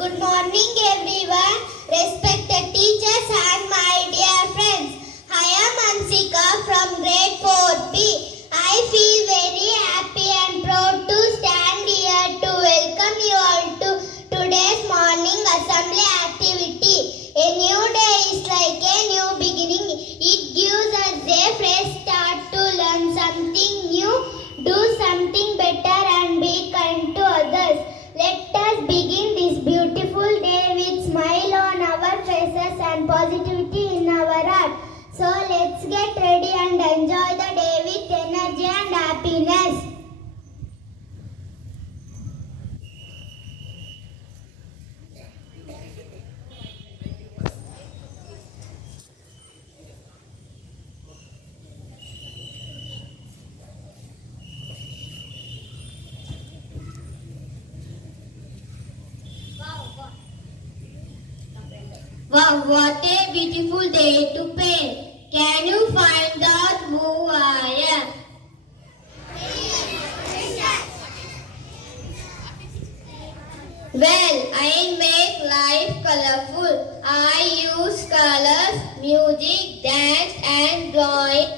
Good morning everyone, respected teachers and my dear friends. I am Ansika from grade 4B. I feel very happy and proud to stand here to welcome you all to today's morning assembly activity. A new day is like a new beginning. It gives us a fresh start to learn something new, do something better and be kind to others. Let us begin this beautiful day with smile on our faces and positivity in our heart. So let's get ready and enjoy the day with energy and happiness. Wow, what a beautiful day to paint. Can you find out who I am? Well, I make life colorful. I use colors, music, dance and drawing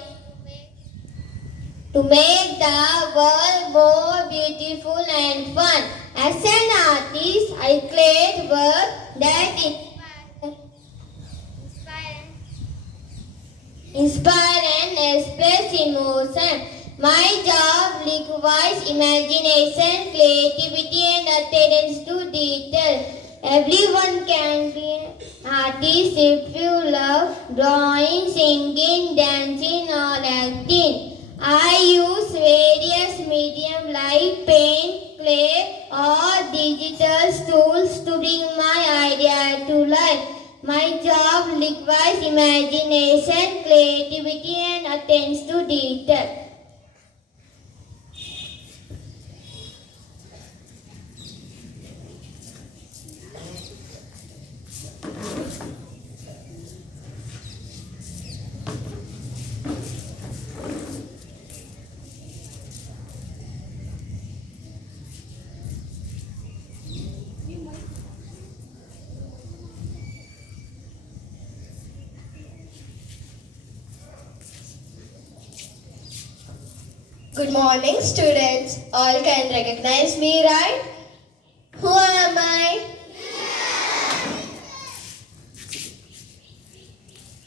to make the world more beautiful and fun. As an artist, I create work that inspire and express emotion. My job requires imagination, creativity and attention to detail. Everyone can be an artist if you love drawing, singing, dancing or acting. I use various mediums like paint, clay or digital tools to bring my idea to life. My job requires imagination, creativity and attention to detail. Good morning, students. All can recognize me, right? Who am I?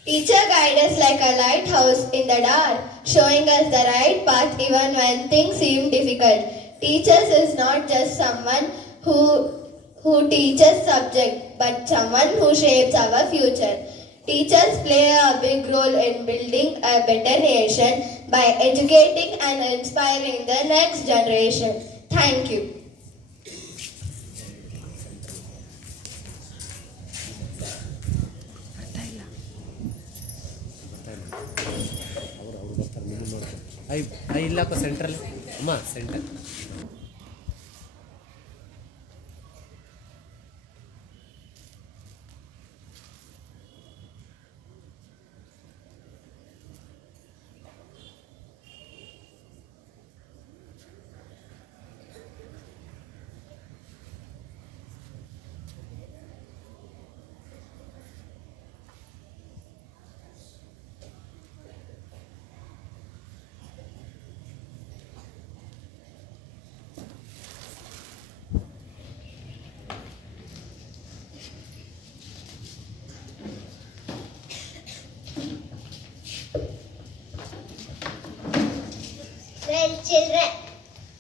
Teacher guides us like a lighthouse in the dark, showing us the right path even when things seem difficult. Teachers is not just someone who teaches subject, but someone who shapes our future. Teachers play a big role in building a better nation by educating and inspiring the next generation. Thank you. ಇಲ್ಲಪ್ಪ ಸೆಂಟ್ರಲ್ಲಿ ಅಮ್ಮ centre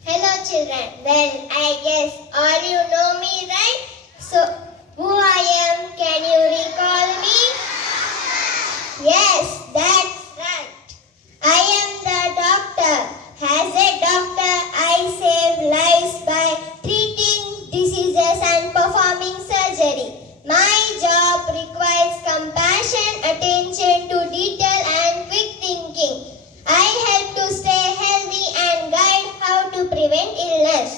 Hello children, well I guess all you know me, right? So who I am, can you recall me? Yes, that's right. I am the doctor. As a doctor, I save lives by treating diseases and performing surgery. My job requires compassion, attention to detail and quick thinking. I help to stay healthy and guide how to prevent illness.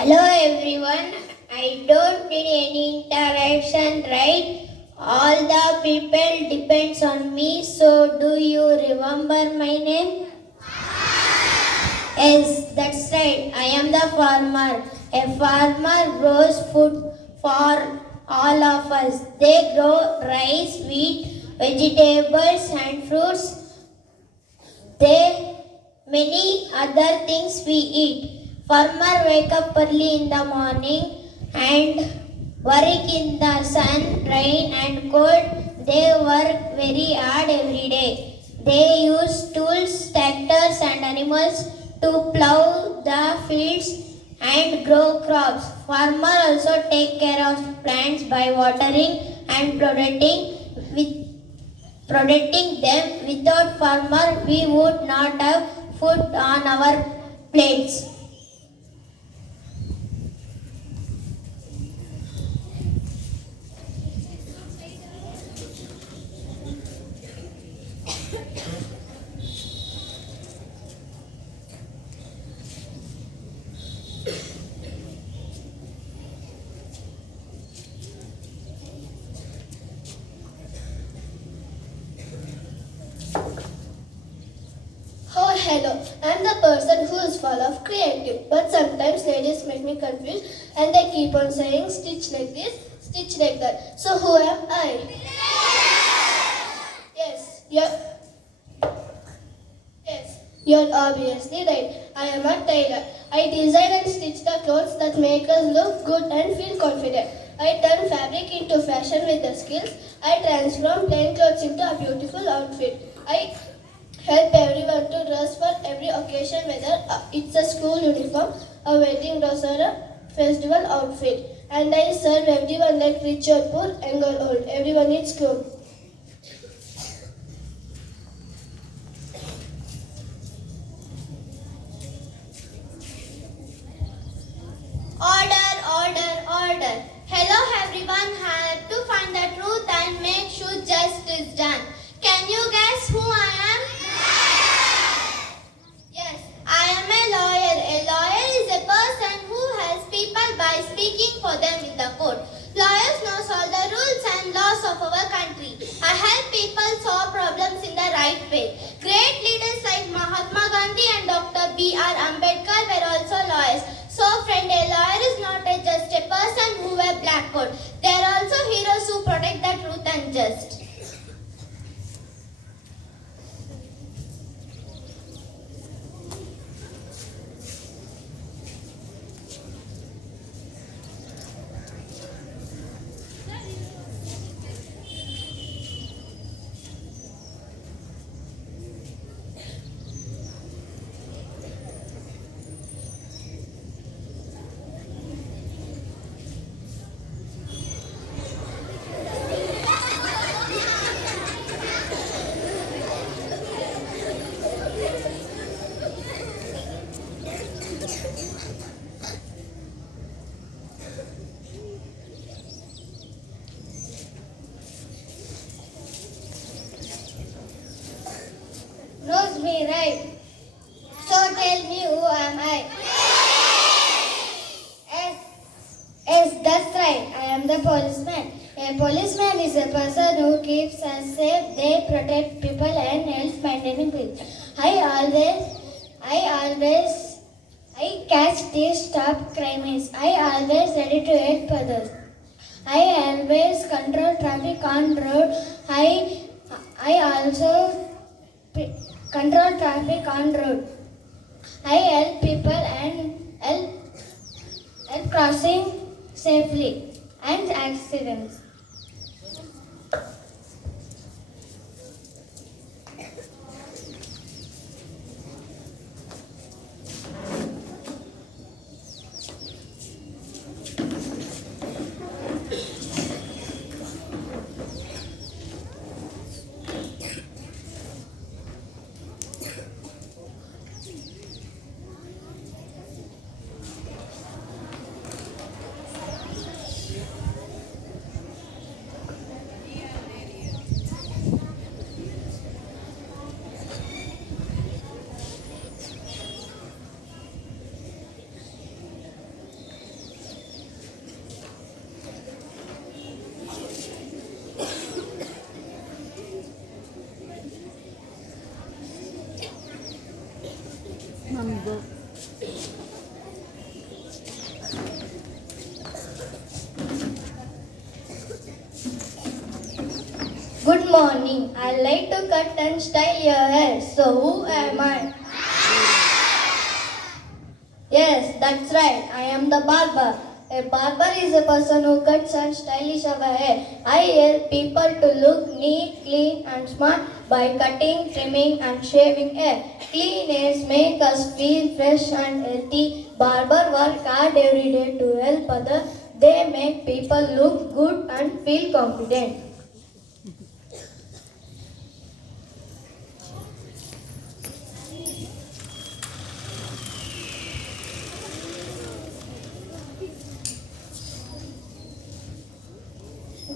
Hello everyone. I don't need any interaction, right? All the people depends on me. So do you remember my name? Yes, that's right. I am the farmer. A farmer grows food for all of us. They grow rice, wheat, vegetables and fruits. They many other things we eat. Farmer wake up early in the morning and work in the sun, rain and cold. They work very hard every day. They use tools, tractors and animals to plow the fields and grow crops. Farmer also take care of plants by watering and protecting them. Without farmer, we would not have food on our plates. Oh, hello. I'm the person who is full of creative. But sometimes ladies make me confused and they keep on saying stitch like this, stitch like that. So who am I? Yes, you're obviously right. I am a tailor. I design and stitch the clothes that make us look good and feel confident. I turn fabric into fashion with the skills. I transform plain clothes into a beautiful outfit. I help everyone to dress for every occasion, whether it's a school uniform, a wedding dress, or a festival outfit. And I serve everyone like rich or poor, young or old. Everyone needs clothes. Order, order, order. Hello everyone. Have to find the truth and make sure justice is done. Can you guess who I am? Yes, I am a lawyer. A lawyer is a person who helps people by speaking for them in the court. Lawyers knows all the rules and laws of our country. I help people solve problems in the right way. Great leaders like Mahatma Gandhi and Dr. B.R. Ambedkar were also lawyers. So friend, a lawyer is not just a person who wear black coat. They are also heroes who protect the truth and justice. Knows me, right? So tell me, who am I? Yes, that's right. I am the policeman. A policeman is a person who keeps us safe. They protect people and help maintaining peace. I catch thieves, stop crimes. I always ready to help others. I always control traffic on road. I also control traffic on road. I help people and help crossing safely and accidents. Good morning. I like to cut and style your hair. So who am I? Yes, that's right. I am the barber. A barber is a person who cuts and stylish our hair. I help people to look neat, clean and smart by cutting, trimming and shaving hair. Clean hairs make us feel fresh and healthy. Barber work hard every day to help others. They make people look good and feel confident.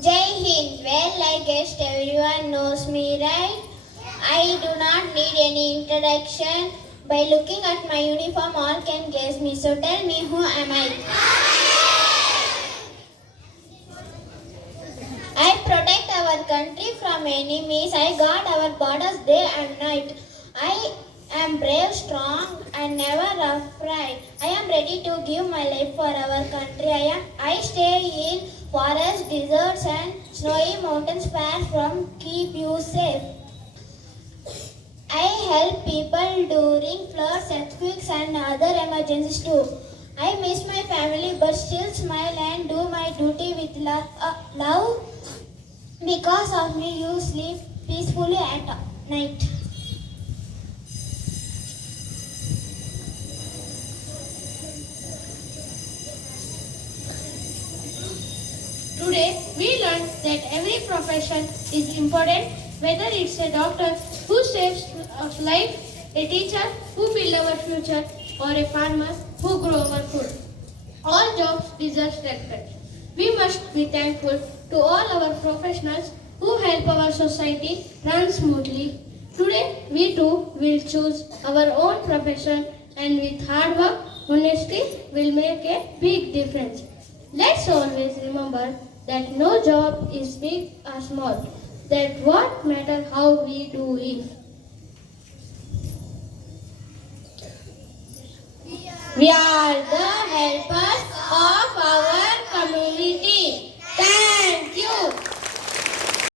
Jai Hind. Well, I guess everyone knows me, right? I do not need any introduction. By looking at my uniform, all can guess me. So tell me, who am I? I protect our country from enemies. I guard our borders day and night. I am brave, strong, and never afraid. I am ready to give my life for our country. I stay in forests, deserts, and snowy mountains far from keep you safe. I help people during floods, earthquakes, and other emergencies too. I miss my family but still smile and do my duty with love. Because of me, you sleep peacefully at night. Today, we learned that every profession is important, whether it's a doctor who saves life, a teacher who builds our future, or a farmer who grows our food. All jobs deserve respect. We must be thankful to all our professionals who help our society run smoothly. Today, we too will choose our own profession and with hard work, honesty will make a big difference. Let's always remember that no job is big or small, that what matters how we do it. We are the helpers of our community.